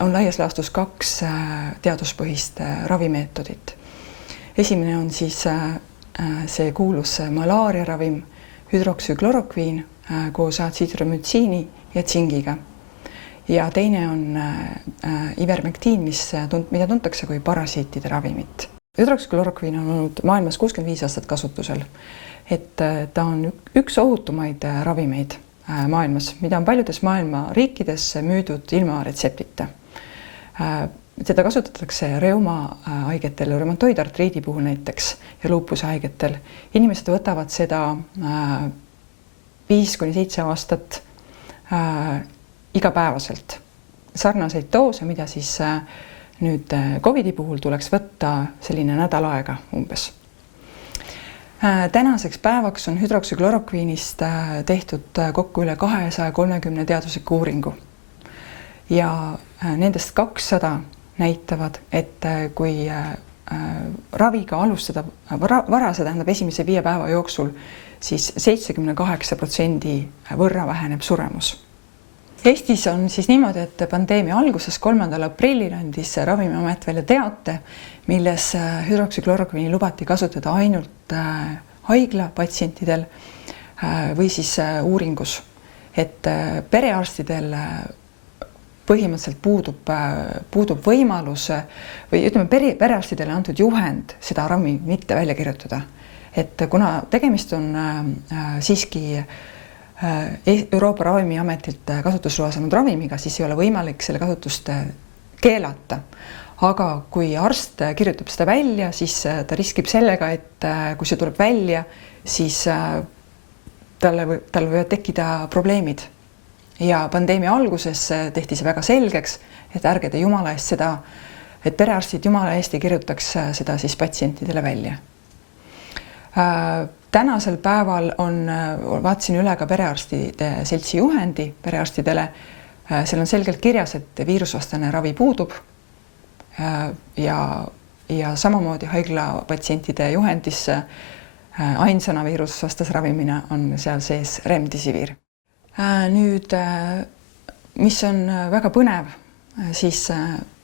on laias laastus 2 teaduspõhist ravimeetodit. Esimene on siis see kuulus malaariaravim hüdroksüklorokviin koos atsitromütsiini ja tsingiga. Ja teine on ivermektiin, mida tuntakse kui parasiitide ravimit. Hüdroksüklorokviin on olnud maailmas 65 aastat kasutusel. Et ta on üks ohutumaid ravimeid maailmas, mida on paljudes maailma riikides müüdud ilma retseptita. Seda kasutatakse reumahaigetel, reumatoidartriidi puhul näiteks ja luupuse haigetel. Inimesed võtavad seda 5-7 aastat igapäevaselt. Sarnaseid doose, mida siis nüüd COVIDi puhul tuleks võtta selline nädal aega umbes. Tänaseks päevaks on hüdroksüklorokviinist tehtud kokku üle 230 teadusliku uuringu. Ja nendest 200 näitavad, et kui raviga alustada vara, see tähendab esimese 5 päeva jooksul, siis 78% võrra väheneb suremus. Eestis on siis niimoodi, et pandeemia alguses 3. aprillil andis Ravimiamet välja teate, milles hüdroksüklorokviini lubati kasutada ainult haigla patsientidel või siis uuringus. Et perearstidel põhimõtteliselt puudub võimalus või ütleme, perearstidele antud juhend seda ravimit mitte välja kirjutada. Et kuna tegemist on siiski Euroopa Ravimiametilt kasutusloa saanud ravimiga, siis ei ole võimalik selle kasutust keelata. Aga kui arst kirjutab seda välja, siis ta riskib sellega, et kui see tuleb välja, siis tal võivad tekkida probleemid. Ja pandeemia alguses tehti see väga selgeks, et ärge te jumala eest seda, et perearstid jumala eest ei kirjutaks seda siis patsientidele välja. Tänasel päeval vaatasin üle ka perearstide seltsi juhendi perearstidele. Seal on selgelt kirjas, et viirusvastane ravi puudub ja samamoodi haigla patsientide juhendis ainsana viirusvastase ravimina on seal sees Remdesivir. Nüüd, mis on väga põnev, siis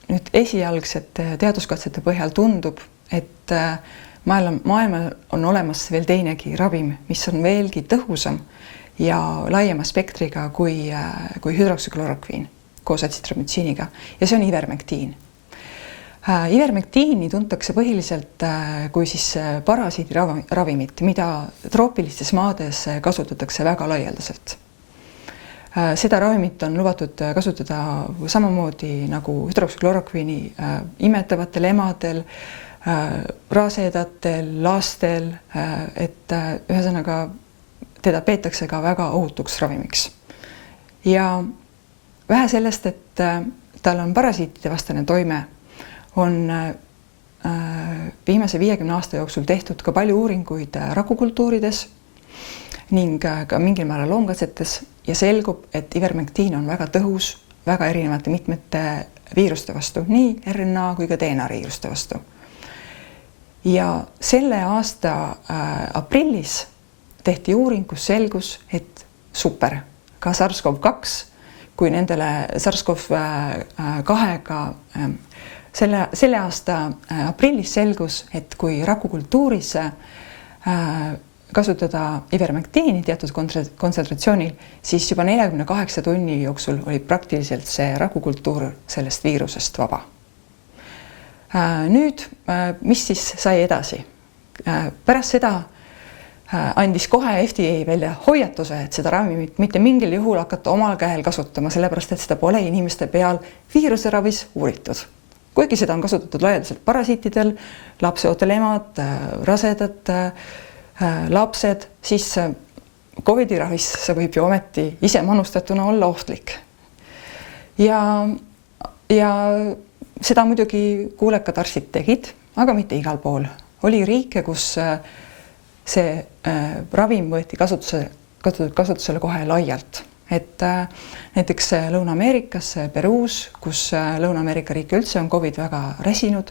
nüüd esialgsete teaduskatsete põhjal tundub, et maailmal on olemas veel teinegi ravim, mis on veelgi tõhusam ja laiema spektriga kui hüdroksüklorokviin koos atsitromütsiiniga ja see on ivermektiin. Ivermektiini tuntakse põhiliselt kui siis parasiidiravimit, mida troopilistes maades kasutatakse väga laialdaselt. Seda ravimit on lubatud kasutada samamoodi nagu hüdroksüklorokviini imetavatel emadel, rasedatel, lastel, et ühesõnaga teda peetakse ka väga ohutuks ravimiks. Ja vähe sellest, et tal on parasiitide vastane toime, on viimase 50 aasta jooksul tehtud ka palju uuringuid rakukultuurides ning ka mingil määral loomkatsetes ja selgub, et ivermektiin on väga tõhus väga erinevate mitmete viiruste vastu, nii RNA kui ka DNA viiruste vastu. Ja selle aasta aprillis tehti uuring, kus selgus, et super, ka SARS-CoV-2, kui nendele SARS-CoV-2-ga selle aasta aprillis selgus, et kui rakukultuuris kasutada ivermektiini teatud kontsentratsioonil, siis juba 48 tunni jooksul oli praktiliselt see rakukultuur sellest viirusest vaba. Nüüd, mis siis sai edasi? Pärast seda andis kohe FDA välja hoiatuse, et seda ravimit mitte mingil juhul hakata omal käel kasutama, sellepärast et seda pole inimeste peal viiruseravis uuritud. Kuigi seda on kasutatud laialdaselt parasiitidel, lapseootel emad, rasedad, lapsed, siis COVIDi ravis see võib ju ometi ise manustatuna olla ohtlik. Ja seda muidugi kuulekad arstid tegid, aga mitte igal pool. Oli riike, kus see ravim võeti kasutusele kohe laialt. Et näiteks Lõuna-Ameerikas, Peruus, kus Lõuna-Ameerika riik üldse on COVID väga räsinud,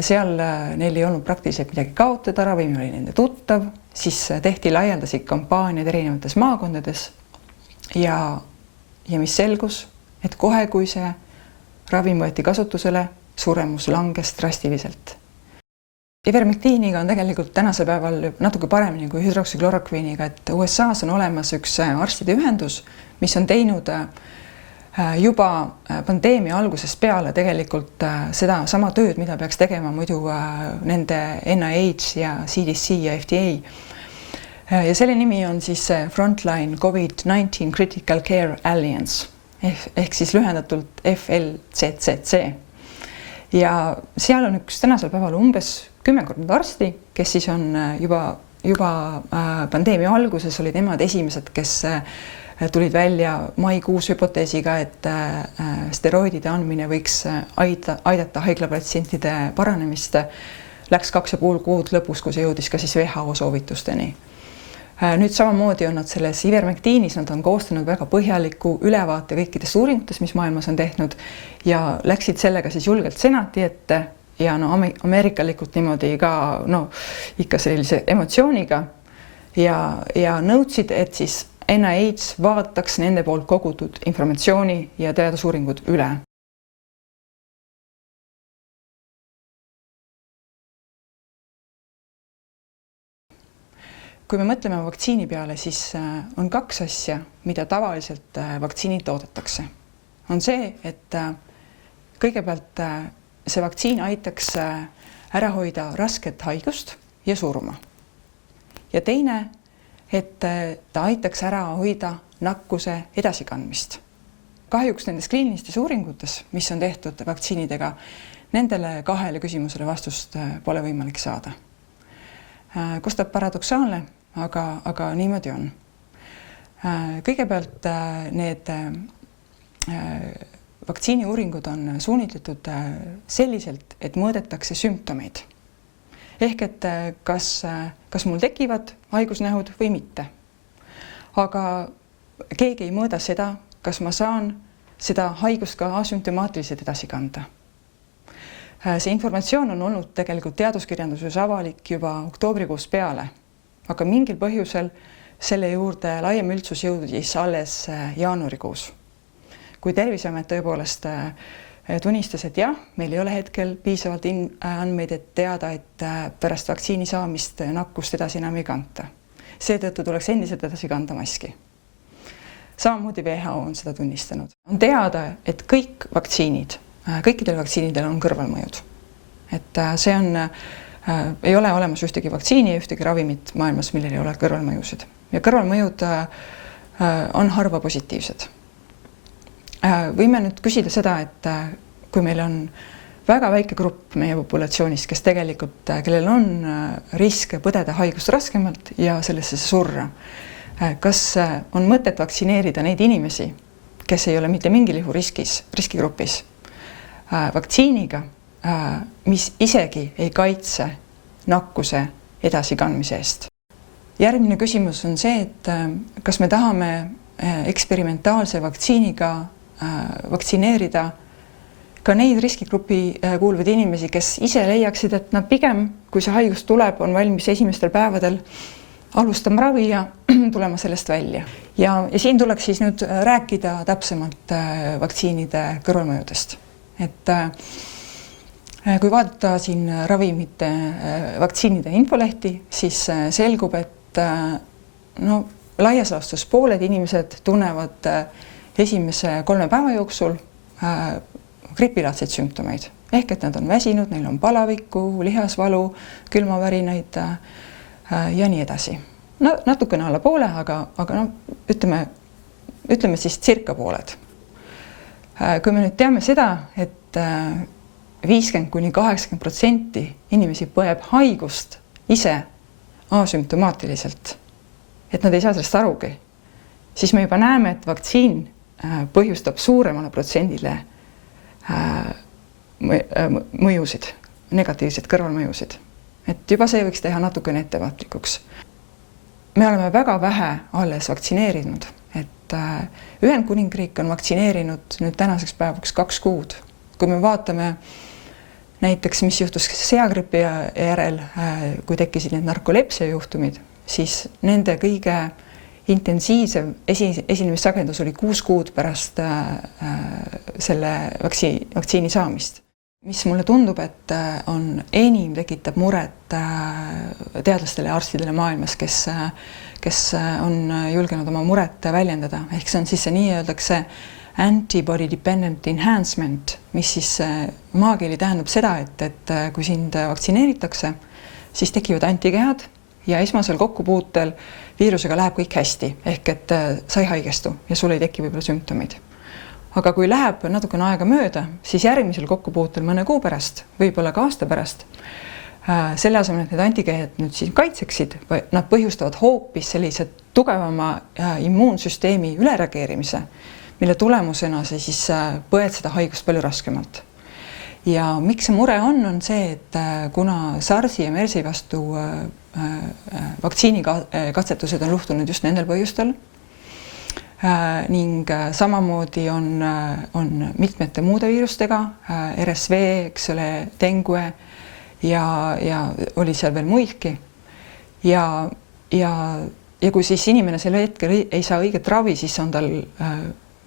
seal neil ei olnud praktiliselt midagi kaotada, ravim oli nende tuttav, siis tehti laialdasi kampaaniad erinevates maakondades ja mis selgus, et kohe, kui see ravim võeti kasutusele, suremus langes drastiliselt. Ivermektiiniga on tegelikult tänasel päeval natuke paremini kui hüdroksüklorokviiniga, et USA-s on olemas üks arstide ühendus, mis on teinud juba pandeemia algusest peale tegelikult seda sama tööd, mida peaks tegema muidu nende NIH ja CDC ja FDA. Ja selle nimi on siis Frontline COVID-19 Critical Care Alliance ehk siis lühendatult FLCCC. Ja seal on üks tänasel päeval umbes 10 arsti, kes siis on juba pandeemia alguses olid nemad esimesed, kes tulid välja maikuus hüpoteesiga, et steroidide andmine võiks aidata haiglapatsientide paranemist. Läks 2,5 kuud lõpus, kui see jõudis ka siis WHO soovitusteni. Nüüd samamoodi on nad selles ivermektiinis, nad on koostanud väga põhjaliku ülevaate kõikidest uuringutest, mis maailmas on tehtud ja läksid sellega siis julgelt senati ette ja ameerikalikult niimoodi ka ikka sellise emotsiooniga ja nõudsid, et siis NIH vaataks nende poolt kogutud informatsiooni ja teadusuuringud üle. Kui me mõtleme vaktsiini peale, siis on 2 asja, mida tavaliselt vaktsiinid toodetakse. On see, et kõigepealt see vaktsiin aitaks ära hoida rasket haigust ja surma. Ja teine, et ta aitaks ära hoida nakkuse edasikandmist. Kahjuks nendes kliinilistes uuringutes, mis on tehtud vaktsiinidega, nendele 2 küsimusele vastust pole võimalik saada. Kostab paradoksaalne, aga niimoodi on. Kõigepealt need vaktsiiniuuringud on suunitletud selliselt, et mõõdetakse sümptomeid. Ehk et kas mul tekivad haigusnähud või mitte. Aga keegi ei mõõda seda, kas ma saan seda haigust ka asümptomaatiliselt edasi kanda. See informatsioon on olnud tegelikult teaduskirjanduses avalik juba oktoobrikuus peale, aga mingil põhjusel selle juurde laiem üldsus jõudis alles jaanuarikuus. Kui Terviseamet tõepoolest tunnistas, et jah, meil ei ole hetkel piisavalt andmeid, et teada, et pärast vaktsiini saamist nakkust edasi enam ei kanta. Seetõttu tuleks endiselt edasi kanda maski. Samamoodi WHO on seda tunnistanud. On teada, et kõikidel vaktsiinidel on kõrvalmõjud. Et see on, ei ole olemas ühtegi vaktsiini ja ühtegi ravimit maailmas, millel ei ole kõrvalmõjusid. Ja kõrvalmõjud on harva positiivsed. Võime nüüd küsida seda, et kui meil on väga väike grupp meie populatsioonist, kes tegelikult, kellel on risk põdeda haigust raskemalt ja sellesse surra, kas on mõtet vaktsineerida neid inimesi, kes ei ole mitte mingil juhul riskigrupis, vaktsiiniga, mis isegi ei kaitse nakkuse edasikandmise eest. Järgmine küsimus on see, et kas me tahame eksperimentaalse vaktsiiniga vaktsineerida ka neid riskigrupi kuuluvaid inimesi, kes ise leiaksid, et nad pigem, kui see haigus tuleb, on valmis esimestel päevadel alustama ravi ja tulema sellest välja. Ja siin tuleks siis nüüd rääkida täpsemalt vaktsiinide kõrvalmõjudest. Et kui vaadata siin ravimite vaktsiinide infolehti, siis selgub, et laias laastus pooled inimesed tunnevad esimese 3 päeva jooksul gripilaadseid sümptomeid. Ehk et nad on väsinud, neil on palavikku, lihasvalu, külmavärinaid ja nii edasi. Natukene alla poole, aga ütleme siis circa pooled. Kui me nüüd teame seda, et 50–80% inimesi põeb haigust ise asümptomaatiliselt, et nad ei saa sellest arugi, siis me juba näeme, et vaktsiin põhjustab suuremale protsendile mõjusid, negatiivseid kõrvalmõjusid. Et juba see võiks teha natukene ettevaatlikuks. Me oleme väga vähe alles vaktsineerinud, et Ühendkuningriik on vaktsineerinud nüüd tänaseks päevaks 2 kuud. Kui me vaatame näiteks, mis juhtus seagripi järel, kui tekkisid need narkolepsia juhtumid, siis nende kõige intensiivsem esinemissagedus oli 6 kuud pärast selle vaktsiini saamist. Mis mulle tundub, et enim tekitab muret teadlastele ja arstidele maailmas, kes on julgenud oma muret väljendada. Ehk see on siis see nii-öeldakse antibody dependent enhancement, mis siis maakeeli tähendab seda, et kui sind vaktsineeritakse, siis tekivad antikehad ja esmasel kokkupuutel viirusega läheb kõik hästi, ehk et sa ei haigestu ja sul ei teki võib-olla sümptomid. Aga kui läheb natukene aega mööda, siis järgmisel kokkupuutel mõne kuu pärast, võib-olla ka aasta pärast, selle asemel, et need antikehad nüüd siis kaitseksid, nad põhjustavad hoopis sellise tugevama immuunsüsteemi ülereageerimise, mille tulemusena see siis põed seda haigust palju raskemalt. Ja miks see mure on see, et kuna SARS-i ja MERS-i vastu vaktsiinikatsetused on luhtunud just nendel põhjustel, ning samamoodi on mitmete muude viirustega, RSV, eks ole, dengue ja oli seal veel muidki. Ja kui siis inimene selle hetkel ei saa õiget ravi, siis on tal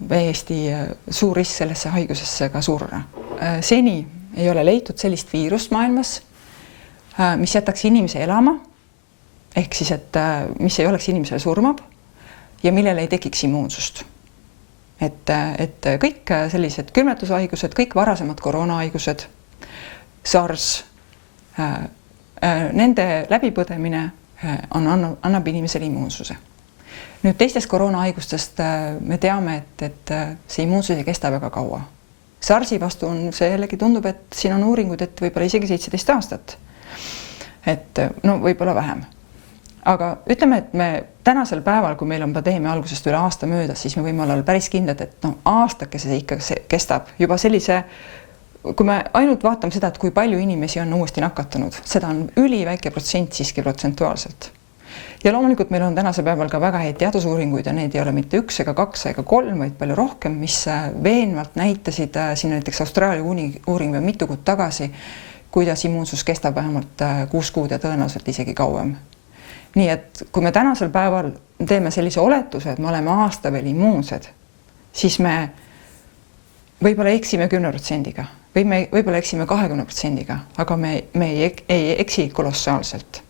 täiesti suur risk sellesse haigusesse ka surra. Seni ei ole leitud sellist viirust maailmas, mis jätaks inimese elama, ehk siis, et mis ei oleks inimesele surmab, ja millele ei tekiks immuunsust. Et kõik sellised külmetushaigused, kõik varasemad koroonahaigused, SARS, nende läbipõdemine annab inimesele immuunsuse. Nüüd teistest koroonahaigustest me teame, et see immuunsus ei kesta väga kaua. SARS-i vastu on see jällegi tundub, et siin on uuringud, et võib-olla isegi 17 aastat. Et no võib-olla vähem. Aga ütleme, et me tänasel päeval, kui meil on pandeemia algusest üle aasta möödas, siis me võime olla päris kindlad, et aastakese see ikka kestab. Juba sellise, kui me ainult vaatame seda, et kui palju inimesi on uuesti nakatunud, seda on üliväike protsent siiski protsentuaalselt. Ja loomulikult meil on tänasel päeval ka väga häid teadusuuringuid ja need ei ole mitte 1 ega 2 ega 3, vaid palju rohkem, mis veenvalt näitasid siin näiteks Austraalia uuring või mitu kuud tagasi, kuidas immuunsus kestab vähemalt 6 kuud ja tõenäoliselt isegi kauem. Nii et kui me tänasel päeval teeme sellise oletuse, et me oleme aasta veel immuunsed, siis me võib-olla eksime 10%-ga või me võib-olla eksime 20%-ga, aga me ei eksi kolossaalselt.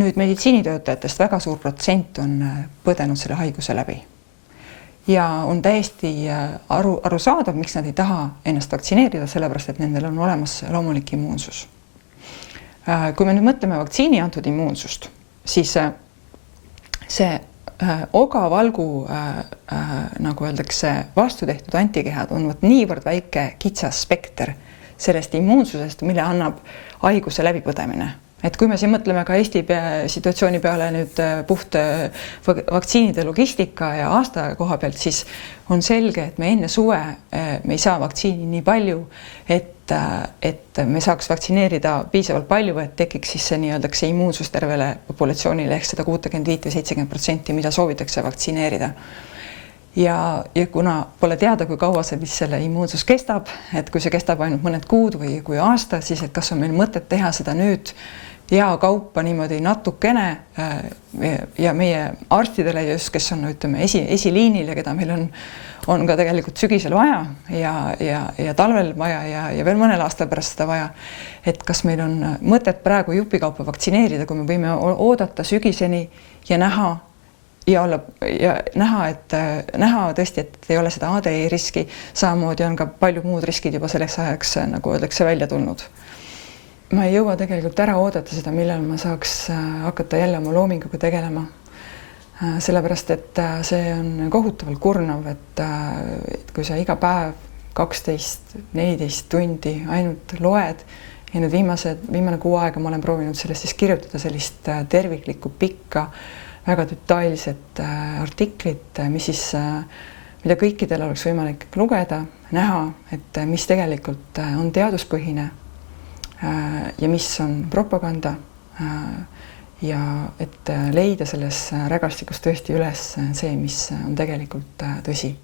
Nüüd meditsiinitöötajatest väga suur protsent on põdenud selle haiguse läbi. Ja on täiesti arusaadav, miks nad ei taha ennast vaktsineerida, sellepärast, et nendel on olemas loomulik immuunsus. Kui me nüüd mõtleme vaktsiini antud immuunsust, siis see ogavalgu, nagu öeldakse, vastu tehtud antikehad on niivõrd väike kitsas spekter sellest immuunsusest, mille annab haiguse läbipõdemine. Et kui me siin mõtleme ka Eesti situatsiooni peale nüüd puht vaktsiinide logistika ja aasta koha pealt, siis on selge, et me enne suve me ei saa vaktsiini nii palju, et me saaks vaktsineerida piisavalt palju, et tekiks siis see nii-öeldakse immuunsus tervele populatsioonile ehk seda 65 või 70%, mida soovitakse vaktsineerida. Ja kuna pole teada, kui kaua see selle immuunsus kestab, et kui see kestab ainult mõned kuud või kui aasta, siis et kas on meil mõtet teha seda nüüd ja kaupa niimoodi natukene ja meie arstidele just, kes on ütleme, esiliinil ja keda meil on ka tegelikult sügisel vaja ja talvel vaja ja veel mõnel aastal pärast seda vaja, et kas meil on mõtet praegu jupikaupa vaktsineerida, kui me võime oodata sügiseni ja näha, näha tõesti, et ei ole seda ADE riski, samamoodi on ka palju muud riskid juba selleks ajaks, nagu öeldakse, välja tulnud. Ma ei jõua tegelikult ära oodata seda, millal ma saaks hakata jälle oma loominguga tegelema. Sellepärast, et see on kohutavalt kurnav, et kui sa iga päev 12-14 tundi ainult loed ja nüüd viimane kuu aega ma olen proovinud sellest siis kirjutada sellist terviklikku pikka, väga detailset artiklit, mida kõikidel oleks võimalik lugeda, näha, et mis tegelikult on teaduspõhine ja mis on propaganda ja et leida selles rägastikus tõesti üles see, mis on tegelikult tõsi.